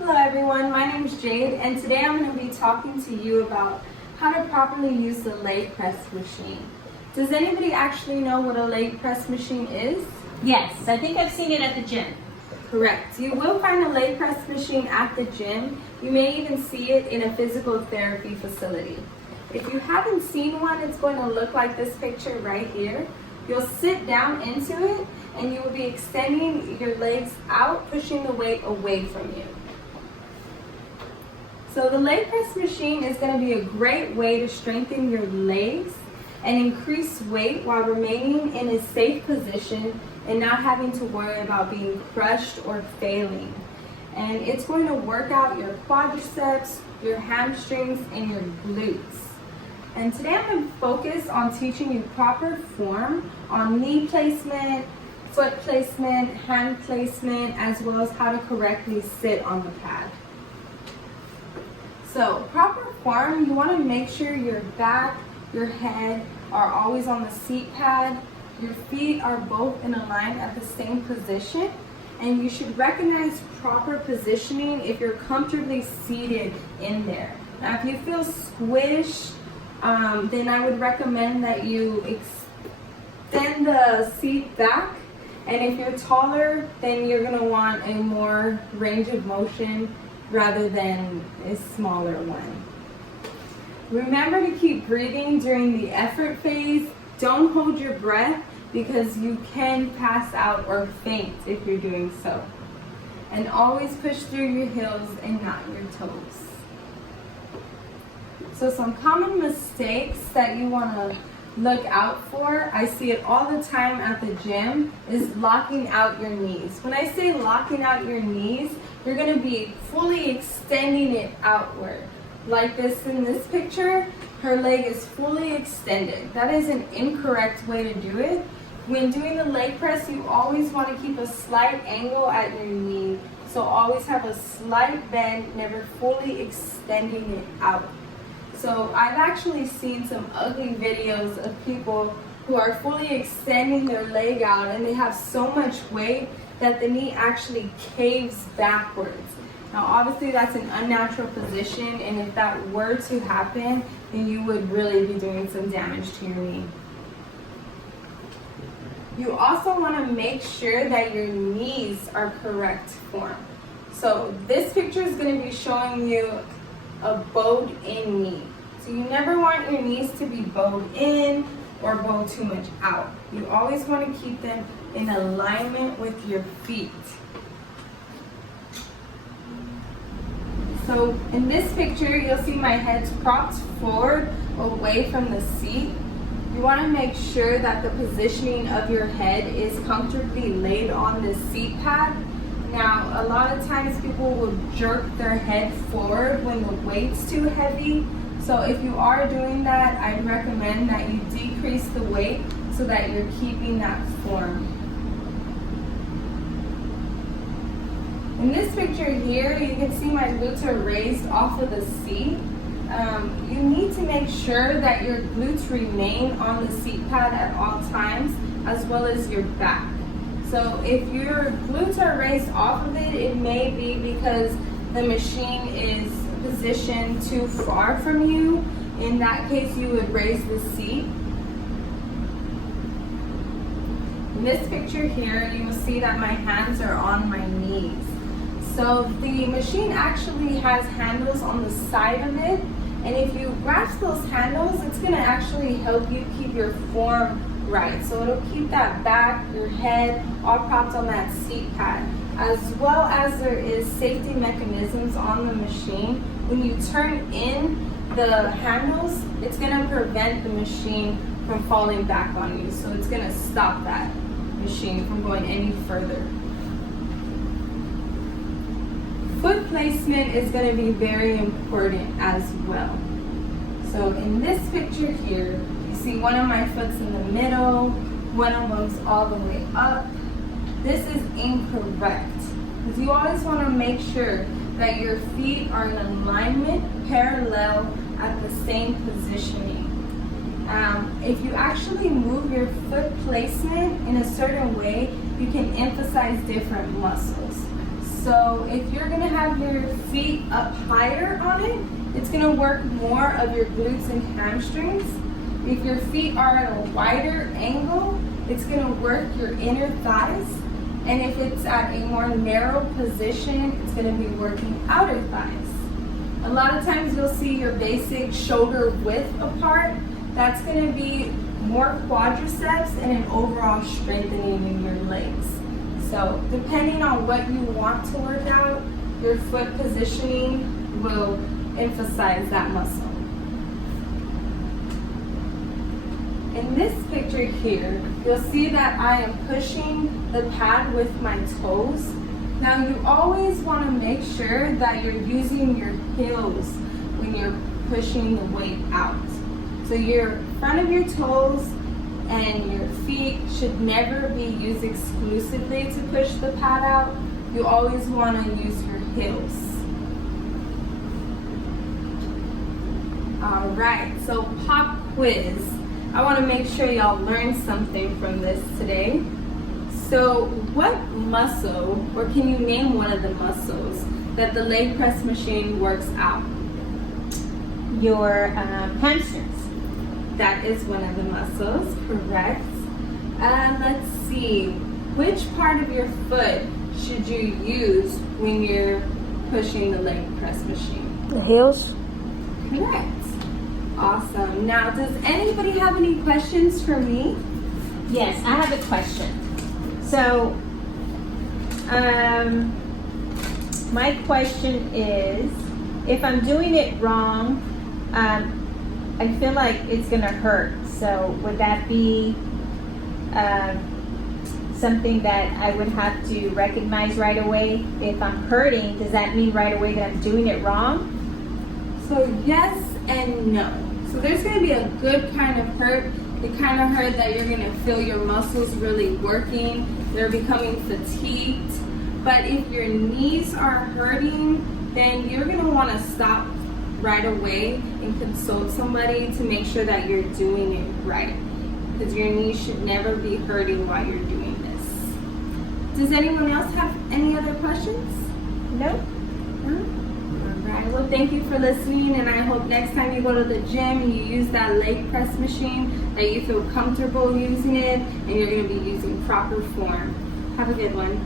Hello everyone, my name is Jade and today I'm going to be talking to you about how to properly use the leg press machine. Does anybody actually know what a leg press machine is? Yes, I think I've seen it at the gym. Correct. You will find a leg press machine at the gym. You may even see it in a physical therapy facility. If you haven't seen one, it's going to look like this picture right here. You'll sit down into it and you will be extending your legs out, pushing the weight away from you. So the leg press machine is going to be a great way to strengthen your legs and increase weight while remaining in a safe position and not having to worry about being crushed or failing. And it's going to work out your quadriceps, your hamstrings, and your glutes. And today I'm going to focus on teaching you proper form on knee placement, foot placement, hand placement, as well as how to correctly sit on the pad. So proper form, you want to make sure your back, your head are always on the seat pad. Your feet are both in a line at the same position. And you should recognize proper positioning if you're comfortably seated in there. Now if you feel squished, then I would recommend that you extend the seat back. And if you're taller, then you're going to want a more range of motion rather than a smaller one. Remember to keep breathing during the effort phase. Don't hold your breath because you can pass out or faint if you're doing so. And always push through your heels and not your toes. So some common mistakes that you want to look out for, I see it all the time at the gym, is locking out your knees. When I say locking out your knees, you're going to be fully extending it outward. Like this in this picture, her leg is fully extended. That is an incorrect way to do it. When doing the leg press, you always want to keep a slight angle at your knee. So always have a slight bend, never fully extending it out. So I've actually seen some ugly videos of people who are fully extending their leg out and they have so much weight that the knee actually caves backwards. Now obviously that's an unnatural position, and if that were to happen, then you would really be doing some damage to your knee. You also want to make sure that your knees are correct form. So this picture is going to be showing you a bowed in knee. So you never want your knees to be bowed in or bowed too much out. You always want to keep them in alignment with your feet. So in this picture, you'll see my head's propped forward away from the seat. You want to make sure that the positioning of your head is comfortably laid on the seat pad. Now, a lot of times people will jerk their head forward when the weight's too heavy. So if you are doing that, I'd recommend that you decrease the weight so that you're keeping that form. In this picture here, you can see my glutes are raised off of the seat. You need to make sure that your glutes remain on the seat pad at all times, as well as your back. So if your glutes are raised off of it, it may be because the machine is positioned too far from you. In that case, you would raise the seat. In this picture here, you will see that my hands are on my knees. So the machine actually has handles on the side of it, and if you grasp those handles, it's going to actually help you keep your form right. So it'll keep that back, your head, all propped on that seat pad. As well as there is safety mechanisms on the machine. When you turn in the handles, it's going to prevent the machine from falling back on you. So it's going to stop that machine from going any further. Foot placement is going to be very important as well. So in this picture here, you see one of my foot's in the middle, one of them's all the way up. This is incorrect, because you always want to make sure that your feet are in alignment, parallel, at the same positioning. If you actually move your foot placement in a certain way, you can emphasize different muscles. So if you're gonna have your feet up higher on it, it's gonna work more of your glutes and hamstrings. If your feet are at a wider angle, it's gonna work your inner thighs. And if it's at a more narrow position, it's gonna be working outer thighs. A lot of times you'll see your basic shoulder width apart. That's gonna be more quadriceps and an overall strengthening in your legs. So depending on what you want to work out, your foot positioning will emphasize that muscle. In this picture here, you'll see that I am pushing the pad with my toes. Now you always want to make sure that you're using your heels when you're pushing the weight out. So your front of your toes and your feet should never be used exclusively to push the pad out. You always want to use your heels. All right, so pop quiz. I want to make sure y'all learned something from this today. So what muscle, or can you name one of the muscles that the leg press machine works out? Your hamstrings. That is one of the muscles, correct. Let's see, which part of your foot should you use when you're pushing the leg press machine? The heels. Correct. Awesome. Now, does anybody have any questions for me? Yes, I have a question. So, my question is, if I'm doing it wrong, I feel like it's gonna hurt. So, would that be something that I would have to recognize right away? If I'm hurting, does that mean right away that I'm doing it wrong? So yes and no. So there's going to be a good kind of hurt, the kind of hurt that you're going to feel your muscles really working, they're becoming fatigued. But if your knees are hurting, then you're going to want to stop right away and consult somebody to make sure that you're doing it right. Because your knees should never be hurting while you're doing this. Does anyone else have any other questions? No. Alright, well thank you for listening, and I hope next time you go to the gym and you use that leg press machine that you feel comfortable using it and you're going to be using proper form. Have a good one.